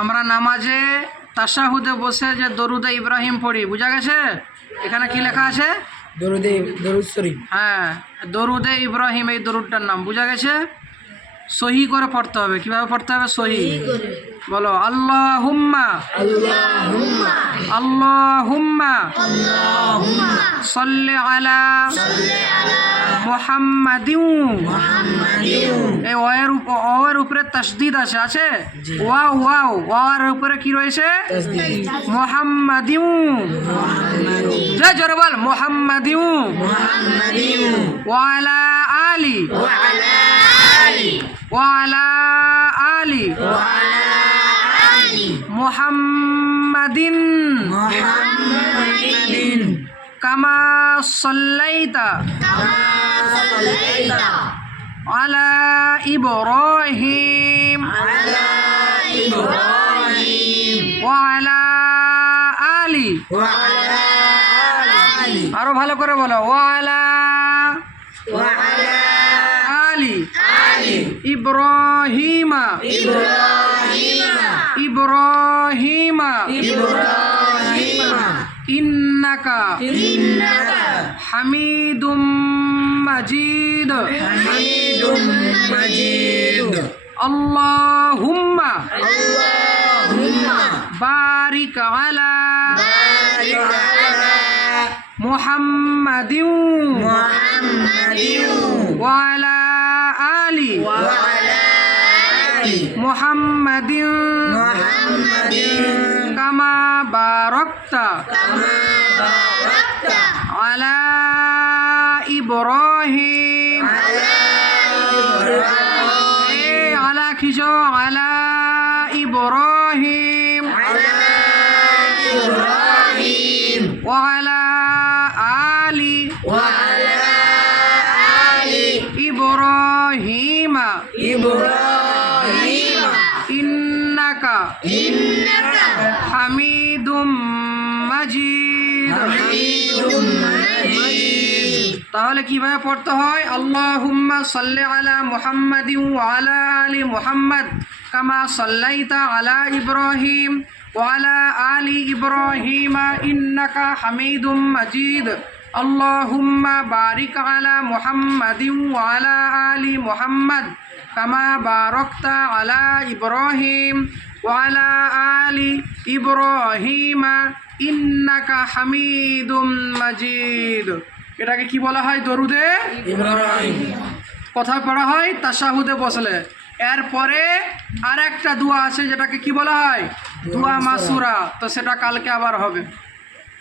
আমরা নামাজে তাশাহুদে বসে যে দরুদে ইব্রাহিম পড়ি, বুঝা গেছে? এখানে কি লেখা আছে? দরুদ শরীফ। হ্যাঁ, দরুদে ইব্রাহিম, এই দরুদটার নাম, বুঝা গেছে? সহি করে পড়তে হবে। কিভাবে পড়তে হবে? সহি। বলো আল্লাহুম্মা আল্লাহুম্মা আল্লাহুম্মা আল্লাহুম্মা সাল্লি আলা মুহাম্মাদিন। এই ওয়ের উপরে তাসদিদ আছে? ওয়াও ওয়াও ওয়ার উপরে কি রয়েছে? তাসদিদ। মুহাম্মাদিন। জয় জোরে বল মুহাম্মাদিন মুহাম্মাদিন ওয়া আলা আলি ওয়া আলা আলি ওয়া আলা আলি ওয়া আলা আলি মুহাম্মাদিন মুহাম্মাদিন কামা সাল্লাইতা কামা সাল্লাইতা আলা ইব্রাহিম আলা ইব্রাহিম ওয়া আলা আলি। ওয়া আলা আলি আরো ভালো করে বলো ওয়া আলা ওয়া আলা আলি আলি ইব্রাহিমা ইব্রাহিমা ইব্রাহিমা ইব্রাহিমা ইন্নাকা ইন্নাকা হামিদুম মাজিদ। হামিদুম মাজিদ। আল্লাহুম্মা আল্লাহুম্মা বারিক আলা বারিক আলা মুহাম্মাদিন মুহাম্মাদিন ওয়া আলা আলি ওয়া আলা আলি মুহাম্মাদিন মুহাম্মাদিন কামা বারাকতা কামা বারাকতা আলা ইব্রাহিম। আলা ইব্রাহিম এই আলা খিজো আলা ইব্রাহিম আলা ইব্রাহিম ওয়া আলা আলি ওয়া আলা আলি ইব্রাহিমা ইব্রাহিম ইন্নাকা ইন্নাকা হামিদুম মাজিদ। হামিদুম মাজিদ। তাহলে কিভাবে পড়তে হয়? আল্লাহুম্মা সাল্লি আলা মুহাম্মাদিন ওয়া আলা আলি মুহাম্মাদ কামা সাল্লাইতা আলা ইব্রাহিম ওয়া আলা আলি ইব্রাহিম ইন্নাকা হামিদুম মাজিদ। আল্লাহুম্মা বারিক আলা মুহাম্মাদিন ওয়া আলা আলি মুহাম্মাদ কামা বারাকতা আলা ইব্রাহিম ওয়া আলা আলি ইব্রাহিম ইন্নাকা হামিদুম মাজিদ। এটাকে কি বলা হয়? দরুদে ইব্রাহিম। কোথায় পড়া হয়? তাশাহুদে বসলে। এরপরে আর একটা দোয়া আছে যেটাকে কি বলা হয়? দোয়া মাসুরা। তো সেটা কালকে আবার হবে।